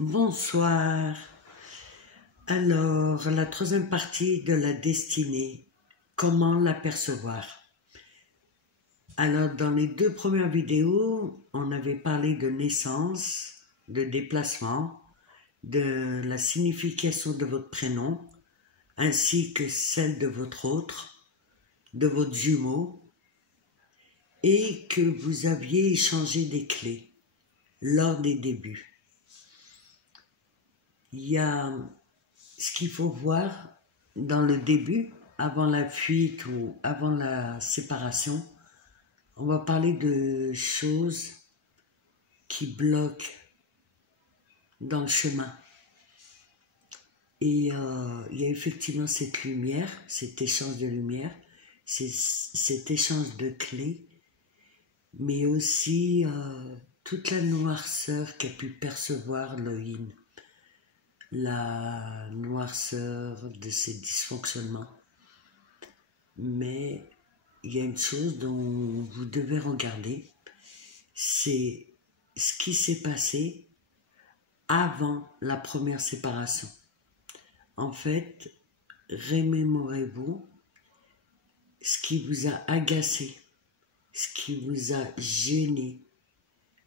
Bonsoir. Alors, la troisième partie de la destinée, comment l'apercevoir? Alors, dans les deux premières vidéos, on avait parlé de naissance, de déplacement, de la signification de votre prénom, ainsi que celle de votre autre, de votre jumeau, et que vous aviez échangé des clés lors des débuts. Il y a ce qu'il faut voir dans le début, avant la fuite ou avant la séparation. On va parler de choses qui bloquent dans le chemin. Et il y a effectivement cette lumière, cet échange de lumière, cet échange de clés, mais aussi toute la noirceur qu'a pu percevoir le yin. La noirceur de ces dysfonctionnements. Mais il y a une chose dont vous devez regarder, c'est ce qui s'est passé avant la première séparation. En fait, remémorez-vous ce qui vous a agacé, ce qui vous a gêné,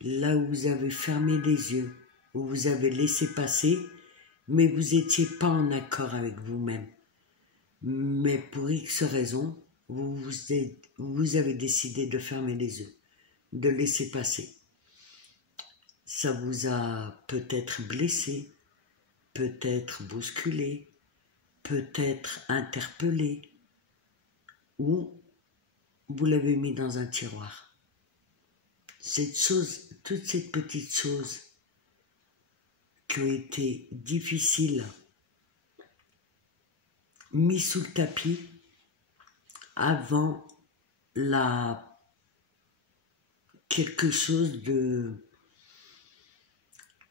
là où vous avez fermé les yeux, où vous avez laissé passer, mais vous n'étiez pas en accord avec vous-même. Mais pour X raisons, vous avez décidé de fermer les yeux, de laisser passer. Ça vous a peut-être blessé, peut-être bousculé, peut-être interpellé, ou vous l'avez mis dans un tiroir. Cette chose, toutes ces petites choses qui ont été difficiles, mis sous le tapis avant quelque chose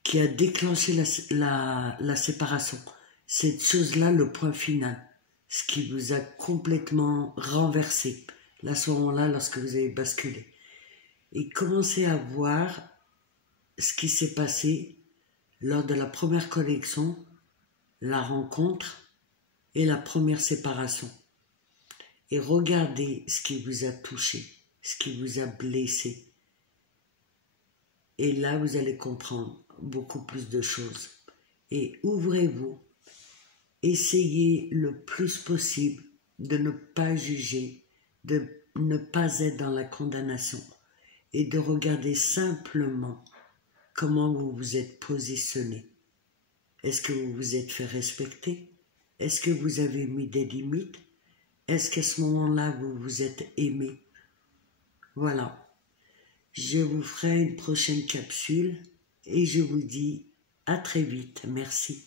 qui a déclenché la séparation. Cette chose-là, le point final, ce qui vous a complètement renversé, à ce moment-là, lorsque vous avez basculé. Et commencez à voir ce qui s'est passé lors de la première connexion, la rencontre et la première séparation. Et regardez ce qui vous a touché, ce qui vous a blessé. Et là, vous allez comprendre beaucoup plus de choses. Et ouvrez-vous. Essayez le plus possible de ne pas juger, de ne pas être dans la condamnation et de regarder simplement comment vous vous êtes positionné. Est-ce que vous vous êtes fait respecter? Est-ce que vous avez mis des limites? Est-ce qu'à ce moment-là, vous vous êtes aimé? Voilà. Je vous ferai une prochaine capsule et je vous dis à très vite. Merci.